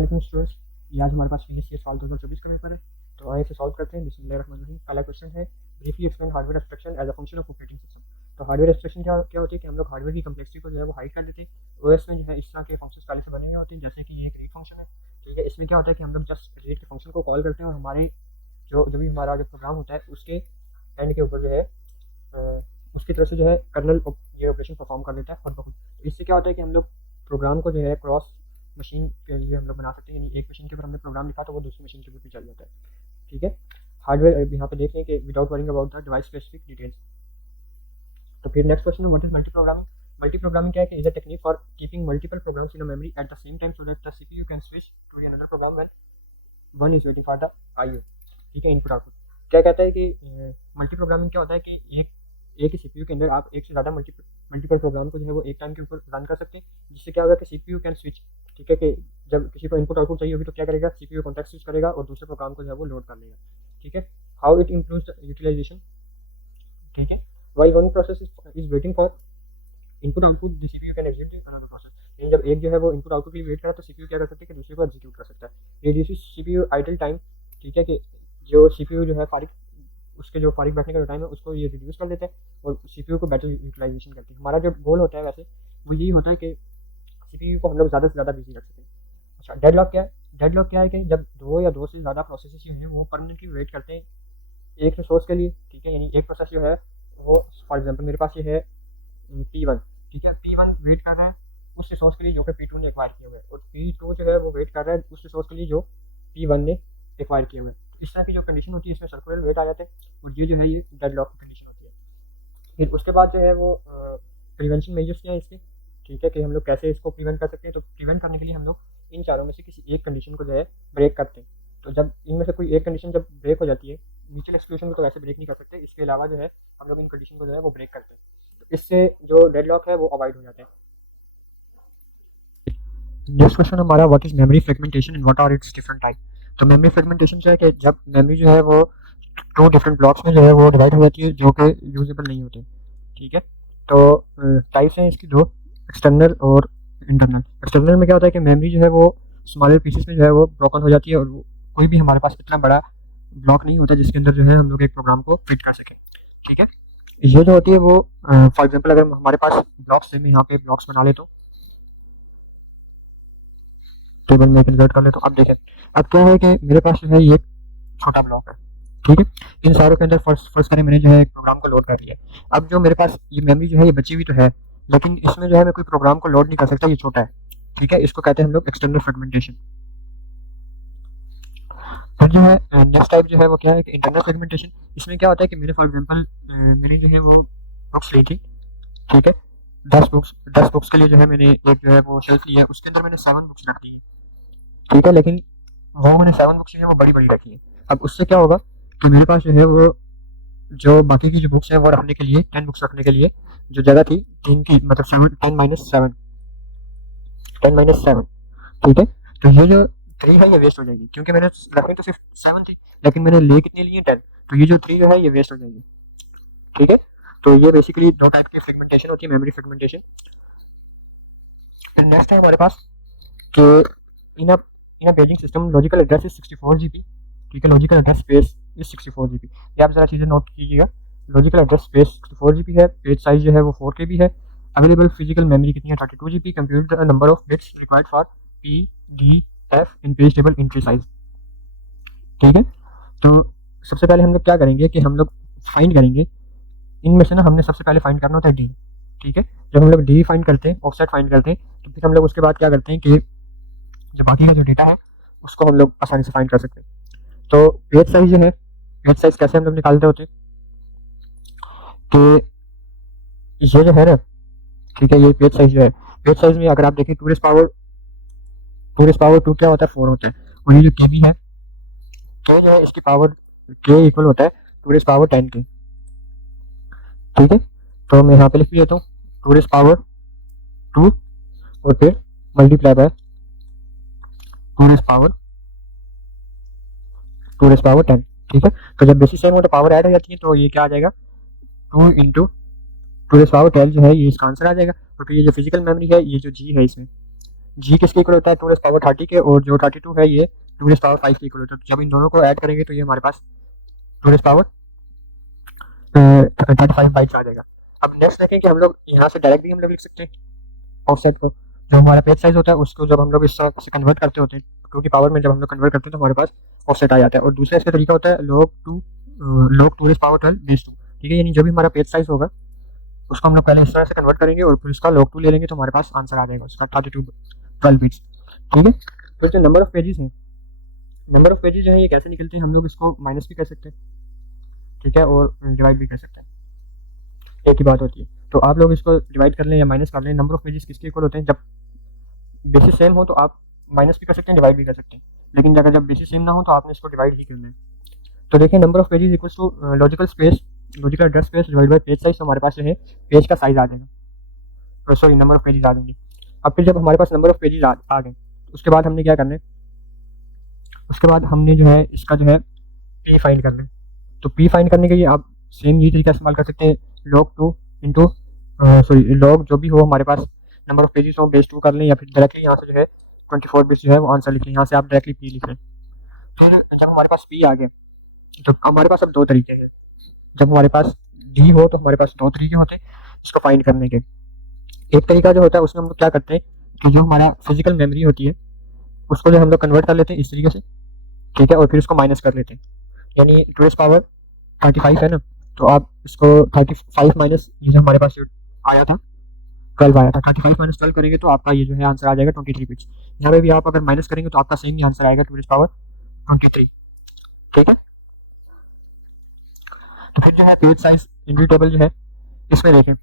वालेकुम स्टूडेंट्स, ये आज हमारे पास फिजिक्स के साल 2024 का पेपर है। तो आइए इसे सॉल्व करते हैं। बिस्मिल्लाहिर्रहमानिर्रहीम। पहला क्वेश्चन है, briefly explain hardware abstraction as a function of operating system. तो हार्डवेयर एब्स्ट्रैक्शन क्या होती है कि हम लोग हार्डवेयर की कम्प्लेक्सिटी को जो है वो हाइड कर देते हैं। ओएस में जो है इस तरह के फंक्शंस पहले से बने हुए होते हैं, जैसे कि ये एक रीड फंक्शन है, ठीक है। इसमें क्या होता है कि हम लोग जस्ट रीड के फंक्शन को कॉल करते हैं और हमारे जो भी हमारा जो प्रोग्राम होता है उसके एंड के ऊपर जो है उसकी तरफ से जो है कर्नल ये ऑपरेशन परफॉर्म कर देता है खुद ब खुद। तो इससे क्या होता है कि हम लोग प्रोग्राम को जो है क्रॉस मशीन के लिए हम लोग बना सकते हैं, यानी एक मशीन के ऊपर हमने प्रोग्राम लिखा तो वो दूसरी मशीन के ऊपर भी चल जाता है, ठीक है। हार्डवेयर यहाँ पे देख लें कि without worrying about the device specific details. तो फिर नेक्स्ट क्वेश्चन है, what is multi programming. Multi programming क्या है कि is a technique for keeping multiple programs in a memory at the same time so that the CPU can switch to another program when one is waiting for the IO, ठीक है, input output. क्या कहता है कि multi programming क्या होता है कि एक ही सीपीयू के अंदर आप एक से ज़्यादा मल्टीपल प्रोग्राम को जो है वो एक टाइम के ऊपर रन कर सकते हैं, जिससे क्या होगा कि सीपीयू कैन स्विच, ठीक है, कि जब किसी को इनपुट आउटपुट चाहिए होगी तो क्या करेगा, सीपीयू कॉन्टेक्स्ट स्विच करेगा और दूसरे प्रोग्राम को जो है वो लोड कर लेगा, ठीक है। How it improves the utilization, ठीक है। Why one process is waiting for input output the CPU can execute another process. यानी जब एक जो है वो इनपुट आउटपुट के लिए वेट करा तो सीपीयू क्या कर सकते हैं कि दूसरे को एग्जीक्यूट कर सकता है। रिड्यूसेस सीपीयू आइडल टाइम, ठीक है, कि जो सीपीयू जो है फारिग उसके जो फारिग बैठने का जो टाइम है उसको ये रिड्यूस कर देता है और सीपीयू को बेटर यूटिलाइजेशन करती है। हमारा जो गोल होता है वैसे वो यही होता है कि सीपीयू को हम लोग ज़्यादा से ज़्यादा बिजी रख सकें। अच्छा, डेडलॉक क्या है। डेडलॉक क्या है कि जब दो या दो से ज़्यादा प्रोसेस जो हैं वो परमानेंटली वेट करते हैं एक रिसोर्स के लिए, ठीक है। यानी एक प्रोसेस जो है वो फॉर एग्जांपल मेरे पास ये है P1, ठीक है, P1 वेट कर रहा है उस रिसोर्स के लिए जो कि P2 ने एक्वायर किया हुआ है, और P2 जो है वो वेट कर रहा है उस रिसोर्स के लिए जो P1 ने एक्वायर किया हुआ है। इस तरह की जो कंडीशन होती है इसमें सर्कुलर वेट आ जाते हैं और ये जो है ये डेडलॉक की कंडीशन होती है। फिर उसके बाद जो है वो प्रिवेंशन मेजर्स क्या है इसके, ठीक है, कि हम लोग कैसे इसको प्रिवेंट कर सकते हैं। तो प्रिवेंट करने के लिए हम लोग इन चारों में से किसी एक कंडीशन को जो है ब्रेक करते हैं। तो जब इनमें से कोई एक कंडीशन जब ब्रेक हो जाती है, म्यूचुअल एक्सक्लूजन को तो वैसे ब्रेक नहीं कर सकते, इसके अलावा जो है हम लोग इन कंडीशन को जो है वो ब्रेक करते हैं, तो इससे जो डेडलॉक है वो अवॉइड हो जाते हैं। नेक्स्ट क्वेश्चन हमारा, what is memory fragmentation and what are its different type. तो मेमोरी फ्रेगमेंटेशन जो है कि जब मेमोरी जो है वो टू डिफरेंट ब्लॉक्स में जो है वो डिवाइड हो जाती है जो कि यूजेबल नहीं होते, ठीक है। तो टाइप्स हैं इसकी दो, एक्सटर्नल और इंटरनल। एक्सटर्नल में क्या होता है कि मेमोरी जो है वो स्मॉलर पीसेस में जो है वो ब्रोकन हो जाती है और कोई भी हमारे पास इतना बड़ा ब्लॉक नहीं होता जिसके अंदर जो है हम लोग एक प्रोग्राम को फिट कर सकें, ठीक है। ये जो होती है वो फॉर एग्जांपल अगर हमारे पास ब्लॉक्स है, मैं यहाँ पे ब्लॉक्स बना लेता हूँ, टेबल में कन्वर्ट कर ले। तो अब देखें, अब क्या है कि मेरे पास जो है ये छोटा ब्लॉक है, ठीक है। इन सारों के अंदर फर्स्ट करें मैंने जो है एक प्रोग्राम को लोड कर लिया। अब जो मेरे पास ये मेमोरी जो है ये बची हुई तो है, लेकिन इसमें जो है मैं कोई प्रोग्राम को लोड नहीं कर सकता, ये छोटा है, ठीक है। इसको कहते हैं हम लोग एक्सटर्नल फ्रेगमेंटेशन। फिर जो है नेक्स्ट टाइप जो है वो क्या है कि इंटरनल फ्रेगमेंटेशन। इसमें क्या होता है कि मैंने फॉर एग्जांपल मैंने जो है वो बुक्स ली थी, ठीक है, 10 बुक्स के लिए जो है मैंने एक जो है वो शेल्फ लिया, उसके अंदर मैंने 7 बुक्स रख दी है, ठीक है, लेकिन वो मैंने 7 बुक्स जो है वो बड़ी बड़ी रखी है। अब उससे क्या होगा कि मेरे पास जो है वो जो बाकी की जो बुक्स है वो रखने के लिए 10 बुक्स रखने के लिए जो जगह थी 3 की, मतलब 7 10 - 7, ठीक है। तो ये जो 3 है ये वेस्ट हो जाएगी क्योंकि मैंने रखनी तो सिर्फ 7 थी, लेकिन मैंने ले कितनी ली है 10, तो ये जो 3 जो है ये वेस्ट हो जाएगी, ठीक है। तो ये बेसिकली दो टाइप की फ्रेगमेंटेशन होती है, मेमोरी फ्रेगमेंटेशन। फिर नेक्स्ट है हमारे पास कि in a paging system logical address is 64 GB, ठीक है, logical address space is 64 GB। ये आप जरा चीज़ें नोट कीजिएगा, लॉजिकल एड्रेस स्पेस 64 GB है, पेज साइज जो है वो 4 KB है, अवेलेबल फिजिकल मेमोरी कितनी है 32 GB, compute the number of bits required for PDF in page table entry size, ठीक है। तो सबसे पहले हम लोग क्या करेंगे कि हम लोग फाइंड करेंगे इनमें से ना, हमने सबसे पहले फाइंड करना होता है D, ठीक है। जब हम लोग D फाइंड करते हैं, ऑफसेट फाइंड करते हैं, तो फिर हम लोग उसके बाद क्या करते हैं कि जो बाकी का जो डेटा है उसको हम लोग आसानी से फाइंड कर सकते हैं। तो पेज साइज जो है, पेज साइज कैसे हम लोग निकालते होते हैं कि ये जो है ना, ठीक है, ये पेज साइज जो है, पेज साइज में अगर आप देखें 2 पावर 2 क्या होता है 4 होता है, और ये जो KB है K जो है इसकी पावर K इक्वल होता है 2 पावर 10 के, ठीक है। तो मैं यहाँ पे लिख देता हूँ 2 पावर 2 और फिर मल्टीप्लाई बाय 2 पावर 10, ठीक है। तो जब बेसिस सेम हो तो पावर ऐड हो जाती है, तो ये क्या आ जाएगा 2 इंटू 2 पावर 10 जो है ये इसका आंसर आ जाएगा। और फिर ये जो फिजिकल मेमोरी है ये जो G है इसमें, जी किसके इक्वल होता है 2⁻30 के, और जो 32 है ये 2⁻5 के इक्वल होता है। जब इन दोनों को ऐड करेंगे तो ये हमारे पास 2⁻35 बाइट्स आ जाएगा। अब नेक्स्ट देखें कि हम लोग यहाँ से डायरेक्ट भी हम लोग लिख सकते हैं ऑफसेट को। जो हमारा पेज साइज होता है उसको जब हम लोग इस तरह से कन्वर्ट करते होते हैं, क्योंकि पावर में जब हम लोग कन्वर्ट करते हैं तो हमारे पास ऑफसेट आ जाता है। और दूसरा इसका तरीका होता है log 2⁻12 ठीक है, यानी जो भी हमारा पेज साइज होगा उसको हम लोग पहले इस तरह से कन्वर्ट करेंगे और फिर उसका log 2 ले लेंगे तो हमारे पास आंसर आ जाएगा उसका 12 बिट्स। ठीक है, फिर जो नंबर ऑफ पेजेस हैं, नंबर ऑफ पेजेस जो है ये कैसे निकलते हैं, हम लोग इसको माइनस भी कर सकते हैं, ठीक है, और डिवाइड भी कर सकते हैं, एक ही बात होती है। तो आप लोग इसको डिवाइड कर लें या माइनस कर लें। नंबर ऑफ पेजेस किसके इक्वल होते हैं, जब बेसिस सेम हो तो आप माइनस भी कर सकते हैं, डिवाइड भी कर सकते हैं, लेकिन अगर जब बेसिस सेम ना हो तो आपने इसको डिवाइड ही करना है। तो देखिए number of pages equals to logical address space divide by page size. तो हमारे पास जो है पेज का साइज आ जाएगा, सॉरी नंबर ऑफ पेजेस आ जाएंगे। अब फिर जब हमारे पास नंबर ऑफ पेजेस आ गए तो उसके बाद हमने क्या करना है, उसके बाद हमने जो है इसका जो है पी फाइंड करना है। तो पी फाइंड करने के लिए आप सेम ये तरीका इस्तेमाल कर सकते हैं, log जो भी हो हमारे पास नंबर ऑफ पेजेस हो बेस 2 कर लें, या फिर डायरेक्टली यहाँ से जो है 24 बिट्स जो है वो आंसर लिख लें, यहाँ से आप डायरेक्टली पी लिख लें। फिर जब हमारे पास पी आ गया तो हमारे पास अब दो तरीके हैं। जब हमारे पास डी हो तो हमारे पास दो तरीके होते हैं इसको फाइंड करने के। एक तरीका जो होता है उसमें हम लोग क्या करते हैं कि जो हमारा फिजिकल मेमोरी होती है उसको जो हम लोग कन्वर्ट कर लेते हैं इस तरीके से, ठीक है, और फिर उसको माइनस कर लेते हैं। यानी 2⁻35 है ना, तो आप इसको 35 माइनस ये जो हमारे पास आया था 12 आया था, 35 माइनस 12 करेंगे तो आपका ये जो है आंसर आ जाएगा 23 बिट्स। यहाँ पे भी आप अगर माइनस करेंगे तो आपका सेम ही आंसर आएगा 2⁻23, ठीक है। तो फिर जो है पेज साइज एंट्री टेबल जो है इसमें देखें,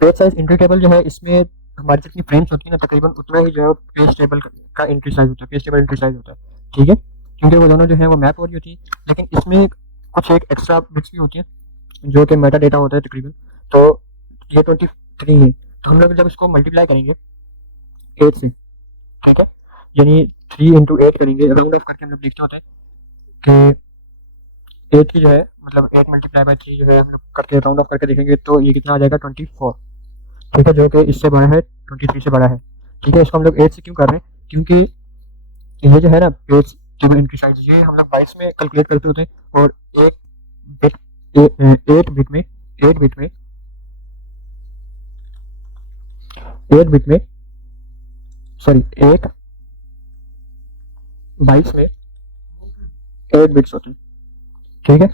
पेज साइज एंट्री टेबल जो है इसमें हमारी जितनी फ्रेम्स होती है ना तकरीबन उतना ही जो है पेज टेबल का एंट्री साइज होता है, पेज टेबल एंट्री साइज होता है, ठीक है, क्योंकि वो दोनों जो है वो मैप हो रही होती है। लेकिन इसमें कुछ एक एक्स्ट्रा बिट्स भी होती है जो कि मेटा डेटा होता है तकरीबन। तो ये 23 है, तो हम लोग जब इसको मल्टीप्लाई करेंगे 8 से, ठीक है, यानी 3 × 8 करेंगे, राउंड ऑफ करके हम लोग लिखते होते हैं कि 8 की जो है मतलब 8 × 3 जो है हम लोग करके राउंड ऑफ करके देखेंगे तो ये कितना आ जाएगा 24, ठीक है, जो कि इससे बड़ा है 23 से बड़ा है, ठीक है। इसको हम लोग 8 से क्यों कर रहे हैं, क्योंकि ये जो है ना पेज टेबल एंट्री साइज ये हम लोग बाइट्स में कैलकुलेट करते होते हैं, और एक बिट 8 बिट में 8 बिट में सॉरी 1 बाइट्स में 8 बिट्स होते हैं, ठीक है।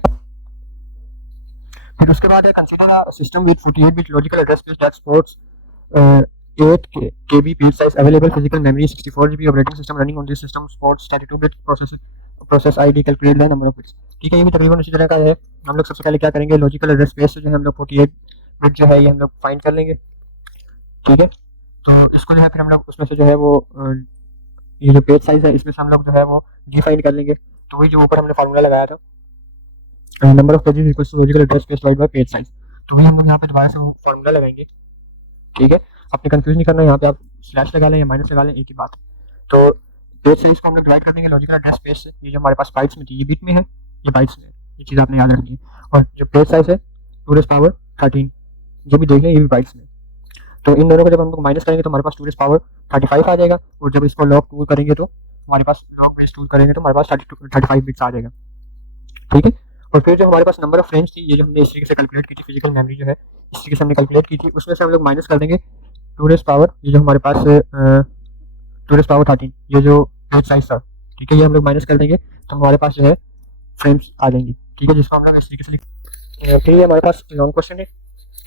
फिर उसके बाद consider a system with 48 bit logical address space that supports 8 KB page size available physical memory 64 GB operating system running on this system supports 32 bit process ID calculate the number of bits, ठीक है। ये भी तकरीबन उसी तरह का है। हम लोग सबसे पहले क्या करेंगे, लॉजिकल एड्रेस स्पेस से जो है हम लोग 48 बिट जो है ये हम लोग फाइंड कर लेंगे, ठीक है। तो इसको जो है फिर हम लोग उसमें से जो है वो ये जो पेज साइज है इसमें से हम लोग जो है वो डिफाइन कर लेंगे। तो वही जो ऊपर हमने फार्मूला लगाया था number of pages equals to logical address space divide by page size, तो वही हम लोग यहाँ पे दोबारा से वो फार्मूला लगाएंगे, ठीक है। आपने कंफ्यूज नहीं करना, यहाँ पे आप स्लैश लगा लें या माइनस लगा लें, एक ही बात। तो पेज साइज को हम लोग डिवाइड कर देंगे लॉजिकल एड्रेस स्पेस से, ये जो हमारे पास बाइट्स में थी ये बिट में है, ये बाइट्स में है, ये चीज़ आपने याद रखनी है। और जो पेज साइज है 2⁻13 ये भी देख लें, ये भी बाइट्स में। तो इन दोनों को जब हम लोग माइनस करेंगे तो हमारे पास 2⁻35 आ जाएगा, और जब इसको log 2 करेंगे तो हमारे पास log बेस 2 करेंगे तो हमारे पास 35 बिट्स आ जाएगा, ठीक है। और फिर जो हमारे पास नंबर ऑफ फ्रेम्स थी ये जो हमने इस तरीके से कैलकुलेट की थी, फिजिकल मेमोरी जो है इस तरीके से हमने कैलकुलेट की थी, उसमें से हम लोग माइनस कर देंगे 2⁻, ये जो हमारे पास 2⁻13 ये जो पेज साइज था, ठीक है, ये हम लोग माइनस कर देंगे तो हमारे पास जो है फ्रेम्स आ जाएंगी, ठीक है, जिसको हम लोग इस तरीके से फिर ये हमारे पास लॉन्ग क्वेश्चन है।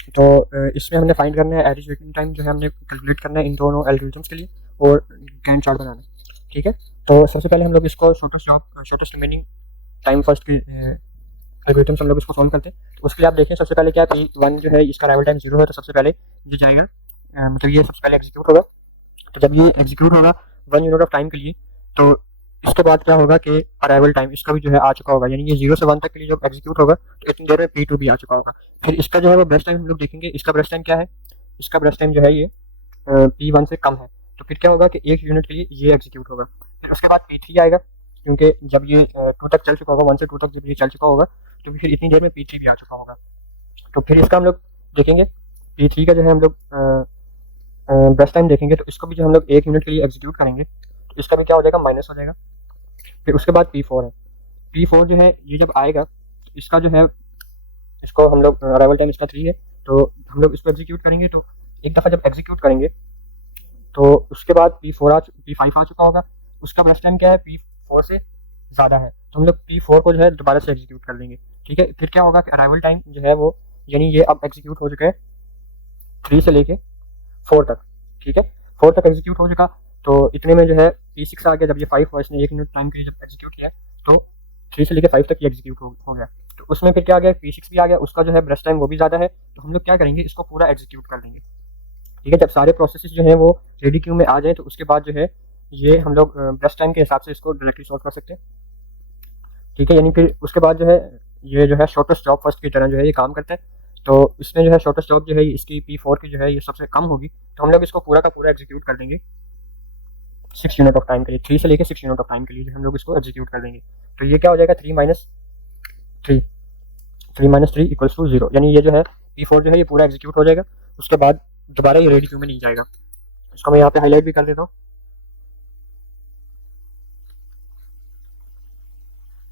तो इसमें हमने फाइंड करना है एवरेज वेटिंग टाइम जो है हमने कैलकुलेट करना है इन दोनों एल्गोरिथम्स के लिए, और गैंट चार्ट बनाना है, ठीक है। तो सबसे पहले हम लोग इसको शॉर्टेस्ट रिमेनिंग टाइम फर्स्ट की एल्गोरिथम्स हम लोग इसको सॉल्व करते हैं। तो उसके लिए आप देखें सबसे पहले क्या P1 जो है इसका अराइवल टाइम 0 है, तो सबसे पहले ये जाएगा मतलब ये सबसे पहले एग्जीक्यूट होगा। तो जब ये एग्जीक्यूट होगा 1 यूनिट ऑफ टाइम के लिए, तो इसके बाद क्या होगा कि अराइवल टाइम इसका भी जो है आ चुका होगा, यानी ये 0 से 1 तक के लिए जब एग्जीक्यूट होगा तो इतनी देर में P2 भी आ चुका होगा। फिर इसका जो है वो ब्रश टाइम हम लोग देखेंगे, इसका ब्रश टाइम क्या है, इसका ब्रश टाइम जो है ये P1 से कम है, तो फिर क्या होगा कि 1 यूनिट के लिए ये एग्जीक्यूट होगा। फिर उसके बाद P3 आएगा, क्योंकि जब ये 2 तक चल चुका होगा, 1 से 2 तक जब ये चल चुका होगा तो फिर इतनी देर में P3 भी आ चुका होगा। तो फिर इसका हम लोग देखेंगे P3 का जो है हम लोग ब्रश टाइम देखेंगे तो इसको भी जो हम लोग 1 यूनिट के लिए एग्जीक्यूट करेंगे तो इसका भी क्या हो जाएगा, माइनस हो जाएगा। फिर उसके बाद P4 है, P4 जो है ये जब आएगा इसका जो है, इसको हम लोग अराइवल टाइम इसका 3 है, तो हम लोग इसको एग्जीक्यूट करेंगे। तो एक दफ़ा जब एग्जीक्यूट करेंगे तो उसके बाद P5 आ चुका होगा, उसका ब्रश टाइम क्या है, P4 से ज़्यादा है, तो हम लोग P4 को जो है दोबारा से एग्जीक्यूट कर लेंगे। ठीक है, फिर क्या होगा कि अराइवल टाइम जो है वो, यानी ये अब एग्जीक्यूट हो चुका है 3 से लेके 4 तक। ठीक है, 4 तक एग्जीक्यूट हो चुका, तो इतने में जो है P6 आ गया। जब ये 5 हुआ, इसने 1 यूनिट टाइम के लिए जब एग्जीक्यूट किया तो 3 से लेके 5 तक ये एग्जीक्यूट हो गया। तो उसमें फिर क्या आ गया, P6 भी आ गया, उसका जो है ब्रश टाइम वो भी ज़्यादा है, तो हम लोग क्या करेंगे, इसको पूरा एग्जीक्यूट कर लेंगे। ठीक है, जब सारे प्रोसेसेस जो है वो रेडी क्यू में आ जाए तो उसके बाद जो है ये हम लोग ब्रश टाइम के हिसाब से इसको डायरेक्टली सॉल्व कर सकते हैं। ठीक है, यानी फिर उसके बाद जो है ये जो है शॉर्टेस्ट जॉब फर्स्ट की तरह जो है ये काम करता है। तो इसमें जो है शॉर्टेस्ट जॉब जो है इसकी P4 की जो है ये सबसे कम होगी, तो हम लोग इसको पूरा का पूरा एग्जीक्यूट कर देंगे 6 यूनिट ऑफ टाइम के लिए, 3 से लेके 6 यूनिट ऑफ टाइम के लिए हम लोग इसको एग्जीक्यूट कर देंगे। तो ये क्या हो जाएगा, 3 माइनस 3 इक्वल्स टू 0, यानी ये जो है P4 जो है ये पूरा एग्जीक्यूट हो जाएगा। उसके बाद दोबारा ये रेडी क्यू में नहीं जाएगा। इसको मैं यहाँ पे हाईलाइट भी कर देता हूँ,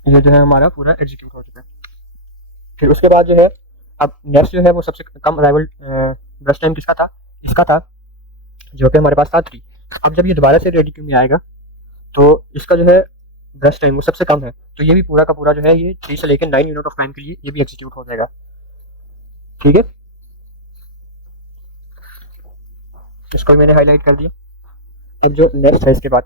ये जो है हमारा पूरा एग्जीक्यूट हो चुका है। फिर उसके बाद जो है अब नेक्स्ट जो है वो सबसे कम अराइवल ब्रश टाइम किसका था, इसका था, जो कि हमारे पास था 3। अब जब ये दोबारा से रेडी क्यू में आएगा तो इसका जो है ब्रश टाइम वो सबसे कम है, तो ये भी पूरा का पूरा जो है ये 3 से लेकर 9 यूनिट ऑफ टाइम के लिए ये भी एग्जीक्यूट हो जाएगा। ठीक है, इसको मैंने हाईलाइट कर दिया। अब जो नेक्स्ट है इसके बाद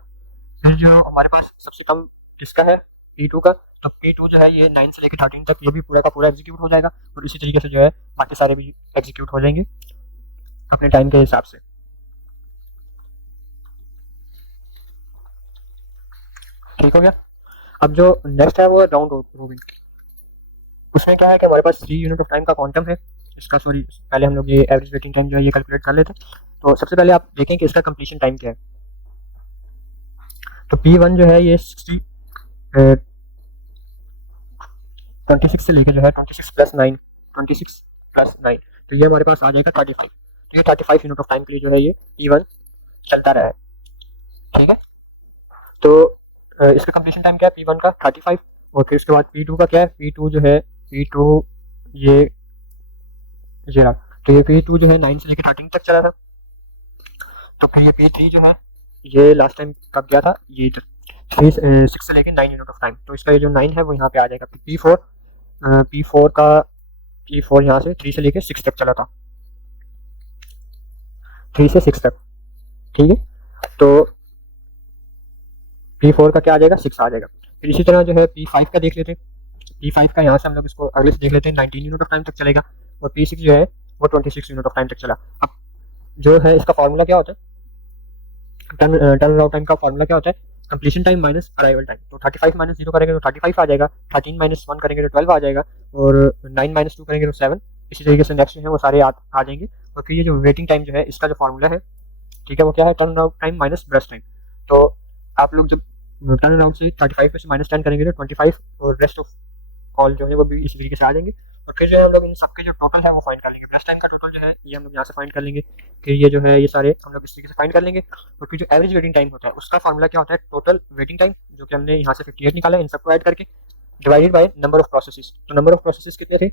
फिर जो हमारे पास सबसे कम किसका है, P2 का, तो P2 जो है ये 9 से लेकर 13 तक ये भी पूरा का पूरा एग्जीक्यूट हो जाएगा, और इसी तरीके से जो है बाकी सारे भी एग्जीक्यूट हो जाएंगे अपने टाइम के हिसाब से। ठीक हो गया। अब जो नेक्स्ट है वो है राउंड रोबिन। उसमें क्या है कि हमारे पास 3 यूनिट ऑफ टाइम का क्वांटम है इसका, सॉरी पहले हम लोग ये एवरेज वेटिंग टाइम जो है ये कैलकुलेट कर लेते हैं। तो सबसे पहले आप देखें कि इसका कंप्लीशन टाइम क्या है। तो P1 जो है ये 26 से लेकर जो है 26 प्लस 9, तो ये हमारे पास आ जाएगा 35। तो ये 35 यूनिट ऑफ टाइम के लिए जो है ये P1 चलता रहा है। ठीक है, तो इसका कंप्लीशन टाइम क्या है P1 का 35, और फिर उसके बाद P2 का क्या है, P2 जो है P2 ये रहा, तो ये P2 जो है 9 से लेकर 13 तक चला था। तो फिर ये P3 जो है ये लास्ट टाइम कब गया था, ये 6 से लेकर 9 यूनिट ऑफ टाइम, तो इसका ये जो 9 है वो यहाँ पे आ जाएगा। P4 यहाँ से 3 से लेकर 6 तक चला था, 3 से 6 तक। ठीक है, तो P4 का क्या आ जाएगा, 6 आ जाएगा। फिर इसी तरह जो है P5 का देख लेते हैं। P5 का यहाँ से हम लोग इसको अगले से देख लेते हैं, 19 यूनिट ऑफ टाइम तक चलेगा, और P6 जो है वो 26 यूनिट ऑफ टाइम तक चला। अब जो है इसका फार्मूला क्या होता है, टर्न अराउंड टाइम का फार्मूला क्या होता है, completion time minus arrival time. तो 35 माइनस 0 करेंगे तो 35 आ जाएगा, 13 माइनस 1 करेंगे तो 12 आ जाएगा, और 9 माइनस 2 करेंगे तो 7। इसी तरीके से नेक्स्ट जो है वो सारे आ जाएंगे। और फिर ये जो वेटिंग टाइम जो है इसका जो फार्मूला है, ठीक है, वो क्या है, turn around time minus brush time. तो आप लोग जब टर्न अराउंड से 35 में से माइनस 10 करेंगे तो 25, और रेस्ट ऑफ ऑल जो है वो भी इसी तरीके से आ जाएंगे। और फिर जो है हम लोग इन सबके जो टोटल है वो फाइंड कर लेंगे। ब्रश टाइम का टोटल जो है ये हम लोग यहाँ से फाइंड कर लेंगे कि ये जो है ये सारे हम लोग इस तरीके से फाइंड कर लेंगे। और फिर जो एवरेज वेटिंग टाइम होता है उसका फार्मूला क्या होता है, टोटल वेटिंग टाइम जो कि हमने यहाँ से 58 निकाला है, इन सबको ऐड करके divided by number of processes. तो नंबर ऑफ प्रोसेसेस कितने थे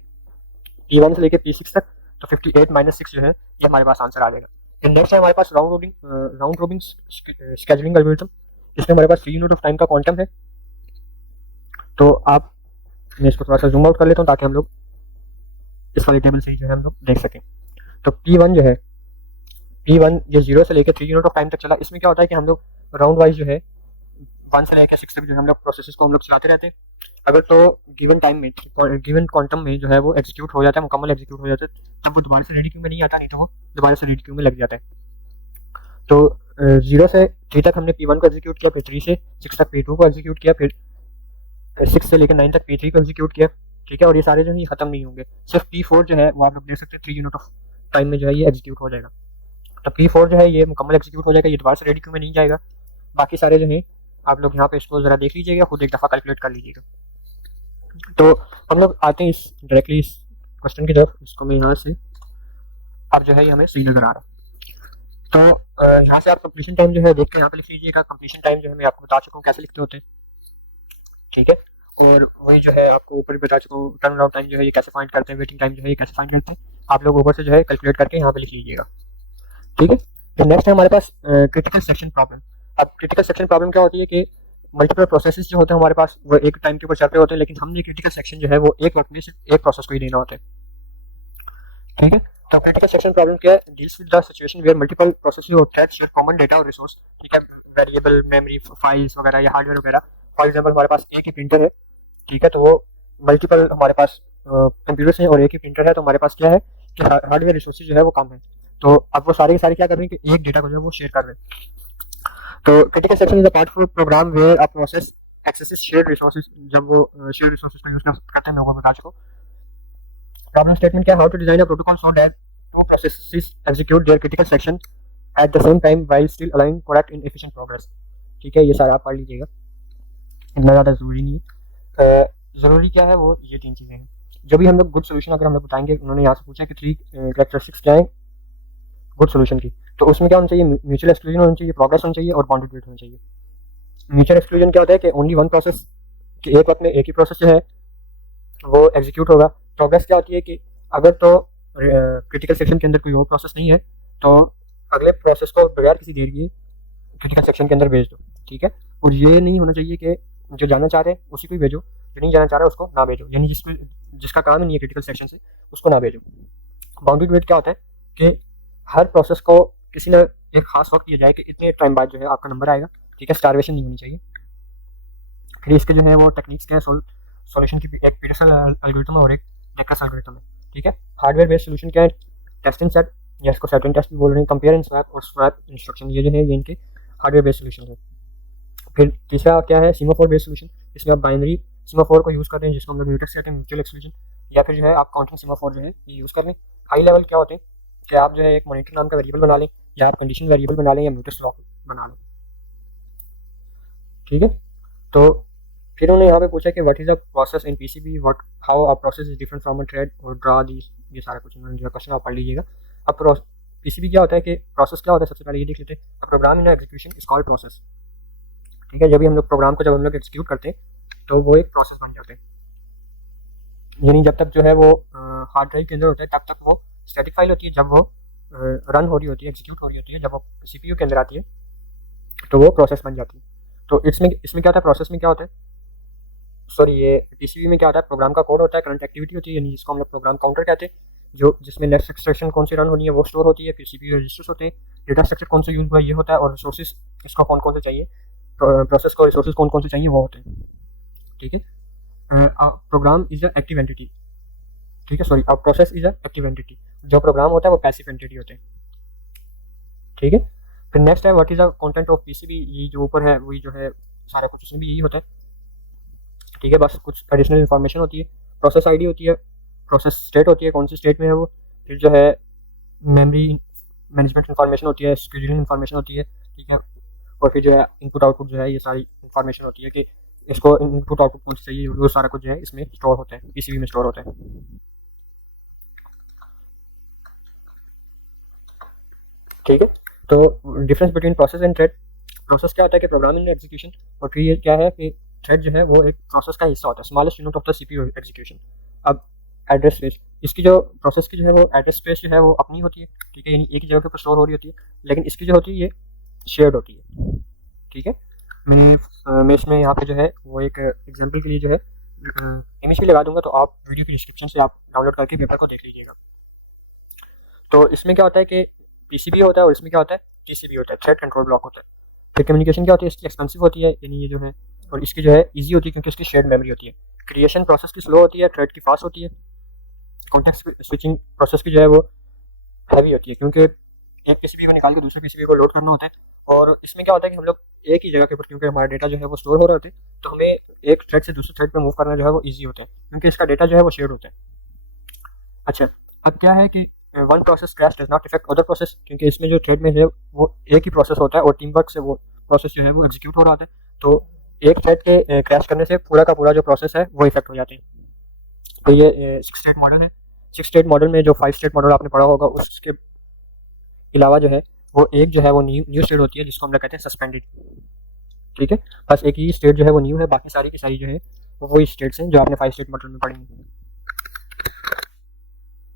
P1 से लेकर P6 तक, तो 58 माइनस 6 जो है ये हमारे पास आंसर आ जाएगा। नेक्स्ट है हमारे पास राउंड रोबिन स्केजुलिंग एल्गोरिथम। इसमें हमारे पास 3 यूनिट ऑफ टाइम का क्वांटम है। तो आप, मैं इसको थोड़ा सा जूम आउट कर लेता हूँ ताकि हम लोग इस वाली टेबल से ही जो है हम लोग देख सकें। तो P1 जो है, P1 ये 0 से लेकर 3 यूनिट ऑफ टाइम तक चला। इसमें क्या होता है कि हम लोग राउंड वाइज जो है 1 से लेकर 6 तक जो हम लोग प्रोसेसेस को हम लोग चलाते रहते हैं। अगर तो गिवन टाइम में, गिवन क्वांटम में जो है वो एग्जीक्यूट हो जाता है, मुकम्मल एग्जीक्यूट हो जाता है, तब वो दोबारा से रेडी क्यू में नहीं आता, नहीं तो वो दोबारा से रेडी क्यू में लग जाता है। तो 0 से 3 तक हमने P1 को एग्जीक्यूट किया, फिर 3 से 6 तक P2 को एग्जीक्यूट किया, फिर 6 से लेकर 9 तक P3 को एग्जीक्यूट किया। ठीक है, और ये सारे जो है खत्म नहीं होंगे, सिर्फ P4 जो है वो आप लोग देख सकते हैं 3 यूनिट ऑफ टाइम में जो है ये एग्जीक्यूट हो जाएगा। तो P4 जो है ये मुकम्मल एग्जीक्यूट हो जाएगा, ये दोबारा से रेडी क्यू में नहीं जाएगा। बाकी सारे जो है आप लोग यहाँ पे इसको जरा देख लीजिएगा, खुद एक दफ़ा कैलकुलेट कर लीजिएगा। तो हम लोग आते हैं इस डायरेक्टली इस क्वेश्चन की तरफ। इसको मैं यहाँ से अब जो है ये हमें सही नज़र आ रहा है। तो यहाँ से आप कंप्लीशन टाइम जो है देख के यहाँ पे लिख लीजिएगा। कंप्लीशन टाइम जो है मैं आपको बता चुका हूँ कैसे लिखते होते हैं, ठीक है। और वही जो है आपको ऊपर भी बता चुका हूँ टर्न अराउंड टाइम जो है ये कैसे फाइंड करते हैं, वेटिंग टाइम जो है ये कैसे फाइंड करते हैं, आप लोग ऊपर से जो है कैलकुलेट करके यहाँ पे लिख लीजिएगा, ठीक है। तो नेक्स्ट है हमारे पास क्रिटिकल सेक्शन प्रॉब्लम। अब क्रिटिकल सेक्शन प्रॉब्लम क्या होती है कि मल्टीपल प्रोसेसेस जो होते हैं हमारे पास वो एक टाइम के ऊपर चल रहे होते हैं, लेकिन हमने क्रिटिकल सेक्शन जो है वो एक वक्त में सिर्फ एक प्रोसेस को ही देना होता है, ठीक है। तो क्रिटिकल सेक्शन प्रॉब्लम क्या है, deals with the situation where multiple processes और थ्रेड्स शेयर कॉमन डेटा और रिसोर्स, ठीक है, वेरिएबल मेमोरी फाइल्स वगैरह या हार्डवेयर वगैरह। फॉर एग्जांपल हमारे पास एक ही प्रिंटर है, ठीक है, तो वो मल्टीपल हमारे पास कंप्यूटर्स हैं और एक ही प्रिंटर है, तो हमारे पास क्या है कि हार्डवेयर रिसोर्सेज जो है वो कम है। तो अब वो सारे के सारे क्या कर रहे हैं कि एक डेटा को जो है वो शेयर कर रहे हैं। तो critical section is a part of program where a process accesses shared resources. जब वो शेयर्ड रिसोर्सेज का यूज करते हैं मैं वो बता चुका हूं। प्रॉब्लम स्टेटमेंट क्या है, how to design a protocol so that two processes execute their critical section at the same time while still allowing correct and efficient progress, ठीक है। ये सारा आप पढ़ लीजिएगा, इतना ज़्यादा ज़रूरी नहीं है। ज़रूरी क्या है वो ये तीन चीज़ें हैं जो भी हम लोग गुड सोल्यूशन अगर हम लोग बताएंगे। उन्होंने यहाँ से पूछा कि 3 कैरेक्टरिस्टिक्स क्या है गुड सोल्यूशन की, तो उसमें क्या होना चाहिए, म्यूचुअल एक्सक्लूजन होना चाहिए, प्रोग्रेस होना चाहिए और बाउंडेड वेट होना चाहिए। म्यूचुअल एक्सक्लूजन क्या होता है कि ओनली वन प्रोसेस, कि एक वक्त में एक ही प्रोसेस जो है वो एग्जीक्यूट होगा। प्रोग्रेस क्या होती है कि अगर तो क्रिटिकल सेक्शन के अंदर कोई और प्रोसेस नहीं है तो अगले प्रोसेस को बगैर किसी देर के क्रिटिकल सेक्शन के अंदर भेज दो, ठीक है। और ये नहीं होना चाहिए कि जो जाना चाह रहे हैं उसी को ही भेजो, जो नहीं जाना चाह रहा है उसको ना भेजो, यानी जिसका काम ही नहीं है क्रिटिकल सेक्शन से उसको ना भेजो। बाउंडेड वेट क्या होता है कि हर प्रोसेस को किसी ने एक खास वक्त दिया जाए कि इतने टाइम बाद जो है आपका नंबर आएगा, ठीक है। स्टारवेशन नहीं होनी चाहिए। फिर इसके जो है वो टेक्निक्स क्या है, सॉल्यूशन की एक पीटरसन एल्गोरिथम और एक डेकर्स एल्गोरिथम है, ठीक है। हार्डवेयर बेस्ड सॉल्यूशन क्या है, टेस्ट एंड सेट या इसको सेट एंड टेस्ट भी बोल रहे हैं, कंपेयर एंड स्वैप और स्वैप इंस्ट्रक्शन, ये जो है ये इनके हार्डवेयर बेस्ड सॉल्यूशन है। फिर तीसरा क्या है, सीमाफोर बेस्ड सॉल्यूशन, इसमें आप बाइनरी सीमाफोर को यूज़ कर रहे हैं जिसको हम लोग म्यूटेक्स कहते हैं, म्यूचुअल एक्सक्लूजन, या फिर जो है आप काउंटिंग सीमाफोर जो है ये यूज़ कर लें। हाई लेवल क्या होते हैं कि आप जो है एक मॉनिटर नाम का वेरिएबल बना लें, या आप कंडीशन वेरिएबल बना लें, या म्यूटेक्स लॉक बना लें, ठीक है। तो फिर उन्होंने यहाँ पे पूछा कि what is a process in PCB, what how a process is different from a thread और ड्रा दी, ये सारा कुछ उन्होंने जो क्वेश्चन आप पढ़ लीजिएगा। अब पीसीबी क्या होता है कि प्रोसेस क्या होता है, सबसे पहले ये देख लेते हैं। A program in execution is called process, ठीक है। जब भी हम लोग प्रोग्राम को जब हम लोग एग्जीक्यूट करते हैं तो वो एक प्रोसेस बन जाते हैं, यानी जब तक जो है वो हार्ड ड्राइव के अंदर होता है तब तक वो स्टैटिक फाइल होती है, जब वो रन हो रही होती है, एग्जीक्यूट हो रही होती है, जब वो सीपीयू के अंदर आती है तो वो प्रोसेस बन जाती है। तो इसमें क्या होता है, प्रोसेस में क्या होता है, सॉरी ये पीसीबी में क्या होता है, प्रोग्राम का कोड होता है, करंट एक्टिविटी होती है, यानी जिसको हम लोग प्रोग्राम काउंटर कहते हैं, जो जिसमें नेक्स्ट इंस्ट्रक्शन कौन सी रन होनी है वो स्टोर होती है। फिर सीपीयू रजिस्टर्स होते हैं, डेटा स्ट्रक्चर कौन सा यूज हुआ ये होता है, और रिसोर्सेज इसको कौन कौन से चाहिए, प्रोसेस को रिसोर्सेज कौन कौन से चाहिए वो होते हैं, ठीक है। Program is a active entity, ठीक है, sorry process is a active entity, जो प्रोग्राम होता है वो पैसिव एंटिटी होते हैं, ठीक है। फिर नेक्स्ट है what is the content of PCB, ये जो ऊपर है वही जो है सारा कुछ उसमें भी यही होता है, ठीक है। बस कुछ एडिशनल इन्फॉर्मेशन होती है, प्रोसेस आईडी होती है, प्रोसेस स्टेट होती है कौन सी स्टेट में है वो, फिर जो है मेमोरी मैनेजमेंट इन्फॉर्मेशन होती है, शेड्यूलिंग इन्फॉर्मेशन होती है, ठीक है। और फिर जो है इनपुट आउटपुट जो है ये सारी इन्फॉर्मेशन होती है कि इसको इनपुट आउटपुट कौन सी चाहिए, वो सारा कुछ जो है इसमें स्टोर होता है, पीसीबी में स्टोर होता है, ठीक है। तो difference between process and thread, process क्या होता है कि प्रोग्राम इन एग्जीक्यूशन, और फिर ये क्या है कि थ्रेड जो है वो एक प्रोसेस का हिस्सा होता है, smallest unit of the CPU execution. अब एड्रेस स्पेस, इसकी जो प्रोसेस की जो है वो एड्रेस स्पेस जो है वो अपनी होती है, ठीक है, यानी एक ही जगह पर स्टोर हो रही होती है, लेकिन इसकी जो होती है ये शेयर्ड होती है, ठीक है। मैं इसमें यहाँ पे जो है वो एक एग्जाम्पल के लिए जो है इमेज भी लगा दूंगा, तो आप वीडियो की डिस्क्रिप्शन से आप डाउनलोड करके पेपर को देख लीजिएगा। तो इसमें क्या होता है कि पीसीबी होता है और इसमें क्या होता है टीसीबी होता है, थ्रेड कंट्रोल ब्लॉक होता है। फिर कम्युनिकेशन क्या होती है, इसकी एक्सपेंसिव होती है, यानी ये जो है, और इसकी जो है इजी होती है क्योंकि इसकी शेयर्ड मेमोरी होती है। क्रिएशन प्रोसेस की स्लो होती है, थ्रेड की फास्ट होती है। कॉन्टेक्स्ट स्विचिंग प्रोसेस की जो है वो हैवी होती है क्योंकि एक पीसीबी को निकाल के दूसरे पीसीबी को लोड करना होता है। और इसमें क्या होता है कि हम लोग एक ही जगह के ऊपर, क्योंकि हमारा डेटा जो है वो स्टोर हो रहा होता है, तो हमें एक थ्रेड से दूसरे थ्रेड पे मूव करना जो है वो ईजी होता है क्योंकि इसका डेटा जो है वो शेयर होता है। अच्छा, अब क्या है कि one process crash does not effect other process, क्योंकि इसमें जो थ्रेड में है वो एक ही प्रोसेस होता है और टीम वर्क से वो प्रोसेस जो है वो एग्जीक्यूट हो रहा होता है, तो एक थ्रेड के क्रैश करने से पूरा का पूरा जो प्रोसेस है वो इफेक्ट हो जाते हैं। तो ये 6 स्टेट मॉडल है। 6 स्टेट मॉडल में जो 5 स्टेट मॉडल आपने पढ़ा होगा उसके अलावा जो है वो एक जो है वो न्यू स्टेट होती है जिसको हम लोग कहते हैं सस्पेंडेड। ठीक है, बस एक ही स्टेट जो है वो न्यू है, बाकी सारी की सारी जो है वो वही स्टेट्स हैं जो आपने 5 स्टेट मॉडल में पढ़ी हैं।